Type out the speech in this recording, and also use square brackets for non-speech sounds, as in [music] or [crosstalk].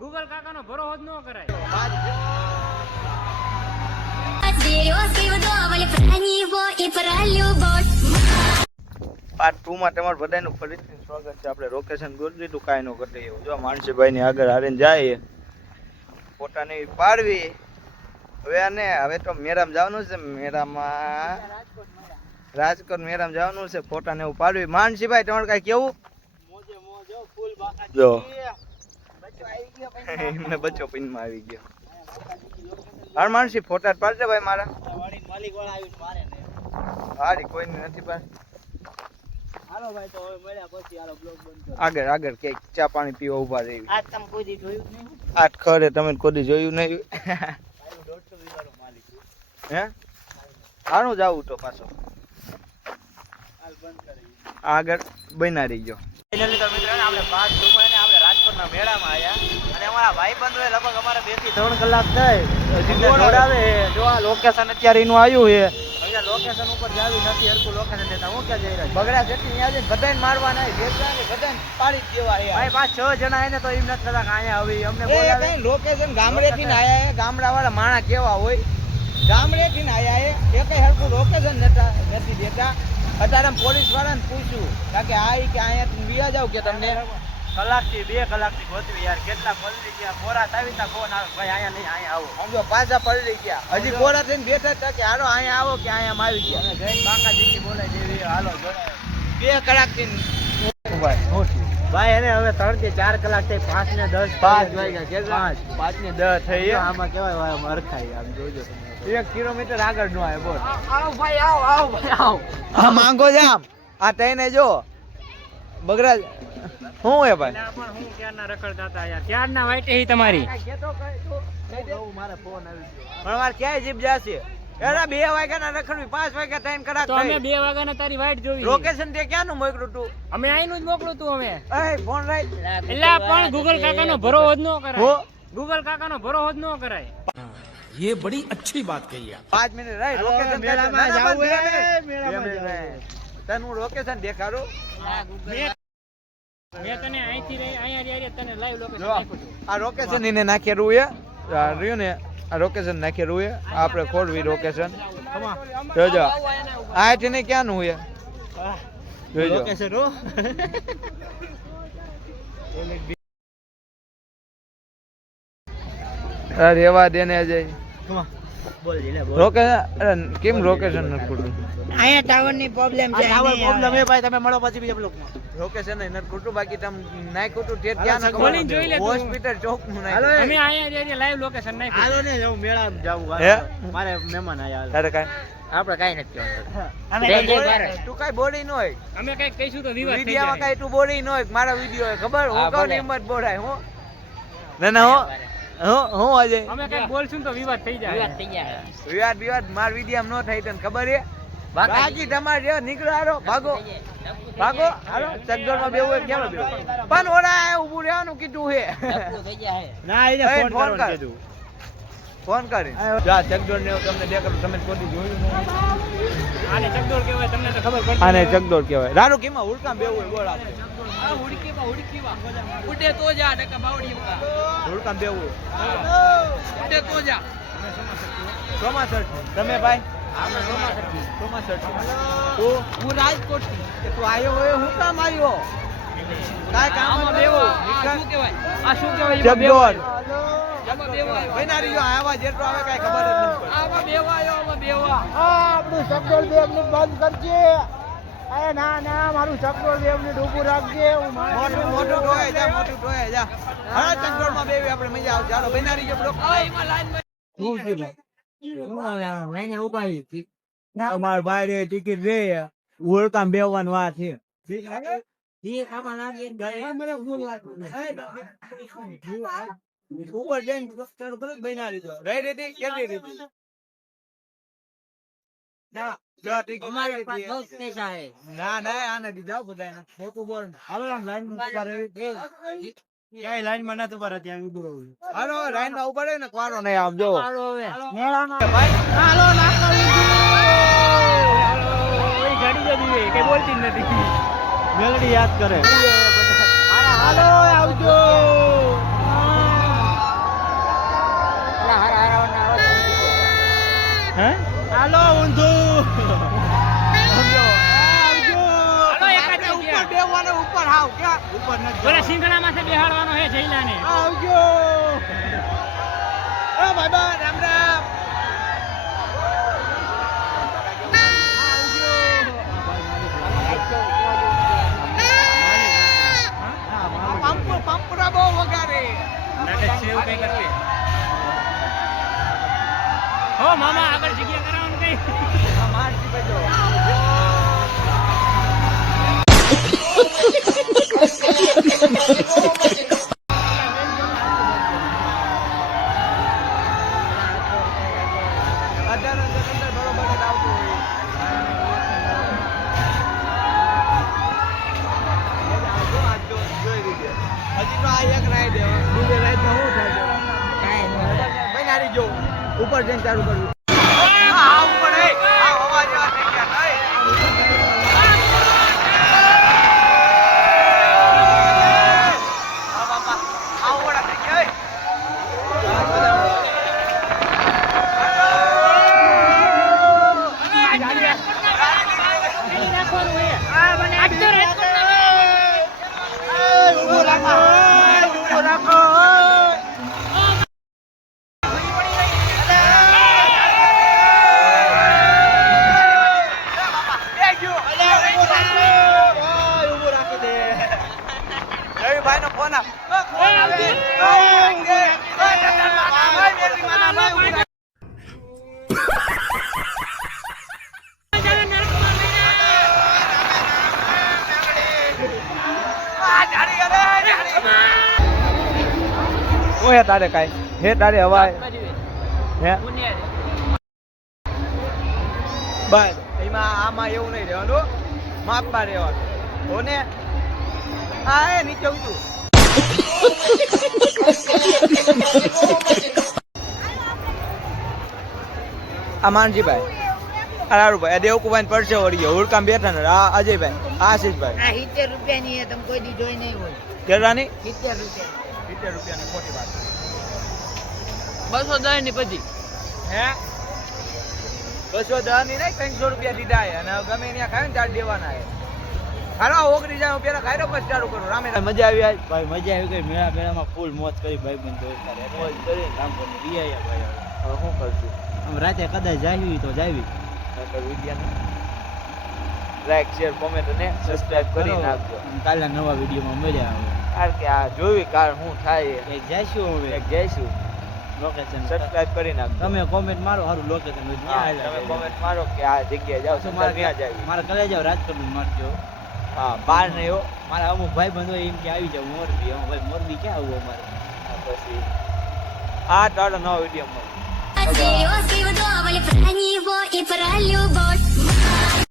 Google કાકા નો ભરોસો ન કરાય પાર્ટ ટુ માં તમારું બધાનું ફરીથી સ્વાગત છે. આપણે લોકેશન ગોઠવી તું કાંઈ ન કરી એવું જો માનસીભાઈ ની આગળ હારીને જાય પોતાની પાડવી. હવે આને, હવે તો મેરામ જવાનું છે. મેરામાં રાજકોટ મેરામ જવાનું છે ફોટાને એવું પાડવી. માનસીભાઈ તમારે કાંઈ કેવું? જો. [laughs] એમને બચ્ચો પિનમાં આવી ગયો. હાર માનસી ફોટા પાડજે ભાઈ મારા. હારી કોઈની નથી પાડ હાલો ભાઈ તો હવે મળ્યા પછી હાલો બ્લોગ બંધ કરો. આગળ આગળ કે ચા પાણી પીવા ઊભા રહી આજ તમે કોઈ દી જોયું જ નહીં. આઠ ખરે તમે કોદી જોયું નહીં. હે? આનું જાવું તો પાછો. આગળ બના રહી ગયો ફાઇનલી તો મિત્રો આપણે પાર્ટ ટુ માં આપણે રાજકોટના મેળામાં આવ્યા. અને અમારા ભાઈબંધોએ લગભગ અમારે બેથી ત્રણ કલાક થાય હજી દોડાવે જો આ લોકેશન અત્યારે એનું આવ્યું છે. અહીંયા લોકેશન ઉપર જાવી નથી હરકું લોકેશન દેતા હું ક્યાં જઈ રહ્યા? બગડા જેટલી અહીંયા જઈને બધાને મારવા નહીં ભેગા ને બધાને પાડી જ દેવા ભાઈ પાંચ છ જણા એને તો એમ નથી થતા કે અહીંયા આવી. અમને બોલાવે. લોકેશન ગામડેથી ને આયા છે? ગામડા વાળા માણા કેવા હોય? ગામડેથી થી આયા છે? એ કઈ હરકું લોકેશન નથી દેતા. અત્યારે પોલીસ વાળાને પૂછ્યું. કારણ કે આ કે અહીંયા બીયા જાવ કે તમને? કલાકથી બે કલાકથી ગોતવી યાર. કેટલા પલળી ગયા? કોરા આવી તા ફોન આવે? ભાઈ અહીંયા નહીં અહીંયા આવો. સમજો પાછા પલળી ગયા. હજી કોરા થઈને બેઠા હતા કે હાલો અહીંયા આવો કે અહીંયા આવી ગયા. જઈને કાકા જીકી બોલાઈ દેવી હાલો બે કલાકથી ભાઈ એને હવે ત્રણથી ચાર કલાક થઈ પાંચ ને દસ પાંચ વાગ્યા કે પાંચ પાંચ ને દસ થઈ આમાં કેવાય મરખાઈ આમ જોજો એક કિલોમીટર આગળ નો આવે બોલ. આવ ભાઈ આવ આવ ભાઈ આવ. આ માંગો જામ આ ટ્રેને જો. બગડા હું હે ભાઈ? પણ હું ક્યારના રખડતા હતા યાર? ક્યારના વાઈટે હી તમારી? મારે ફોન આવી ગયો. પણ મારે ક્યાંય જીપ જાશે? એરા બે વાગ્યા ના રખડવી પાંચ વાગ્યા ટાઈમ કરાક તો અમે બે વાગ્યાના તારી વાઈટ જોવી. લોકેશન તે ક્યાંનું મોકલું તું? અમે આઈનું જ મોકલું તું અમે. એ ફોન રાખ. એટલે પણ ગૂગલ કાકાનો ભરો જ ન હો? કરાય ગૂગલ કાકાનો ભરો જ ન કરાય. ये बड़ी अच्छी बात कही आप પાંચ મિનિટ રાઈ હાલો, લોકેશન મેળામાં ના, ના, જાવું બે હે, મિનિટ. મેળામાં બે મિનિટ રાઈ. તને હું લોકેશન દેખાડું મેં મેં તને અહીંથી રહી અહીંયા રહી તને લાઈવ લોકેશન જો નાખ્યું હતું. આ લોકેશન એને નાખેલું છે આ રહ્યું ને આ લોકેશન નાખેલું છે આ આપણે ખોલવી લોકેશન જોજો આ છે ને ક્યાંનું છે જોજો લોકેશન હો રેવા દે ને અજય બોલ જી લે બોલ. લોકેશન અરે કેમ રોકેશન નથી ખોટું? અહીંયા ટાવરની પ્રોબ્લેમ છે ટાવર પ્રોબ્લેમ એ ભાઈ તમે મળો પછી બીજા બ્લોકમાં લોકેશન નથી ખોટું બાકી તમે નાય ખોટું તે ત્યાં ના ખોલીને જોઈ લે હોસ્પિટલ ચોકનું હાલો, અમે અહીંયા જે લાઈવ લોકેશન નાખ્યું હાલો ને હું? મેળા જાવું મારે મહેમાન આયા અરે કાઈ? આપણે કાઈ નથી તું કઈ બોડી ન હોય. અમે કઈ કહીશું તો વિવાદ વિડીયોમાં જાય. તું બોડી ન હોય મારા વીડિયો હોય ખબર? હું કહું ને એમ જ બોલાય હું. ના ના હું. હું હું અજય અમે કઈ બોલશું તો વિવાદ થઈ જાય. વિવાદ વિવાદ માર વીડિયો નો થાય તને ખબર છે? બાકી તમારે જેવો નીકળો હારો ભાગો. ભાગો. હાલો ચકડોળમાં બેવું હોય કેમ બેવું પણ ઓલા ઊભું રહેવાનું કીધું છે ના એને ફોન કરવાનું કીધું. ફોન કરી જા ચકડોળ ને તમને દેખાડું તમે કોઈ જોયું નહીં આને ચકડોળ કહેવાય તમને તો ખબર પડતી આને. ચકડોળ કહેવાય. રાડું કેમાં ઉડકામ બેવું હોય બોલ આપણે. આ હુડકીમાં હુડકીમાં ઉડે તો જા નકા બાવડીમાં હુડકામ બેવું. ઉડે તો જા. ચોમાસર તમે ભાઈ? આપણે સોમાસરથી. ચોમાસર હું રાજકોટ તું આવ્યો હોય હું કામ આવ્યો કાંઈ કામ બેવો શું કહેવાય? આ શું કહેવાય? એમાં બેવો ચકડોળ આવ્યો. આમાં બેવો આવ્યો. બિનારી જો આવા જેટલો આવે કાંઈ ખબર જ આમાં બેવા આવ્યો આમાં બેવા આપણું સબગોળ બંધ કરજે. ના ના મારું સબગોળ બે અમને ડૂબું રાખજે મોટું મોટું ઢોળાય જા મોટું ઢોળાય જા. હા ચકડોળમાં બેવી આપણે મજા આવશે. ચાલો બેનારી જો બ્લોક અમાર ભાઈ ટિકિટ રે ઓળખામ બેવાનું વાત છે. ઉપર જઈને કેટલી રેતી ના જો ટિકિટ મારી હતી. ના ના આને દીધા બધાને. ખોટું બોલ હાલો લાઈનમાં ક્યાંય લાઈનમાં નથી ઊભા ત્યાં ઉભું હાલો લાઈનમાં ઊભા ને કવારો નહીં આમ જો. મેળામાં. ભાઈ હાલો નાખો ઓય ગાડી જતી હોય બોલતી નથી. મેલડી યાદ કરે. હાલો આવજો. હે? હાલો ઊંધું આવજો હાલો, એકાદ આપણે જગ્યા. ઉપર બેવાનું ઉપર હાવ ક્યાં? ઉપર નથી પેલા સિંગડા છે બેહાડવાનો હે જઈલાને આવજો. ઓ ભાઈ બા રામ રામ. પંપ પંપડા બહુ વગાડે હો મામા આગળ જગ્યા કરાવવાનું કઈ? મારજી તો [laughs] ઉપર જઈને ચાલુ કરવું હું હે તારે કાંઈ? હે તારે હવાય? હે? બસ એમાં આમાં એવું નહીં રહેવાનું. માપમાં રહેવાનું. હોને? આ એ નીચે ઉતરું. આ માનજીભાઈ. આ લારુભાઈ દેવકુભાઈ પડશે વળી હુડકામ બેઠા ને. આ અજયભાઈ. આશીષભાઈ. આ સિત્તેર રૂપિયાની તમે કોઈ દી જોઈ નહીં હોય. કેટલાની? સિત્તેર રૂપિયા. સિત્તેર રૂપિયાની ખોટી વાત બસો દસની પછી હે? બસો દસની નહીં ત્રણસો રૂપિયા દીધા છે. અને ગમે ત્યાં ખાય ને ચાર દેવાના છે. હાલો ઓગળી જાય હું પેલા ખાઈ પછી ચાલુ કરું. રામે મજા આવી આજ? ભાઈ મજા આવી ગઈ. મેળા મેળામાં ફૂલ મોજ કરી ભાઈ બંધ મોજ કરી. કામ કરી રિયા ભાઈ હવે. શું કરશું? આમ રાતે કદાચ જાવી તો જાવી લાઈક શેર કોમેન્ટ અને સબસ્ક્રાઇબ કરી નાખજો. કાલના નવા વિડીયોમાં મળ્યા હવે. કારણ કે આ જોવી કાર શું થાય એ. એક જઈશું હવે એક જઈશું લોકેશન સબસ્ક્રાઇબ કરી નાખજો તમે કોમેન્ટ મારો સારું લોકેશન હા, તમે કોમેન્ટ મારો કે આ જગ્યાએ જાવ તો મારે ત્યાં જાય મારા કલે જાવ રાજકોટ મારજો હા બાર ને એવો મારા અમુક ભાઈ બંધો એમ કે આવી જાવ મોરબી અમુક ભાઈ મોરબી ક્યાં આવું અમારે પછી આ તારો નવો વિડીયો મળે Отсею, скидываю, вали, про него и про любовь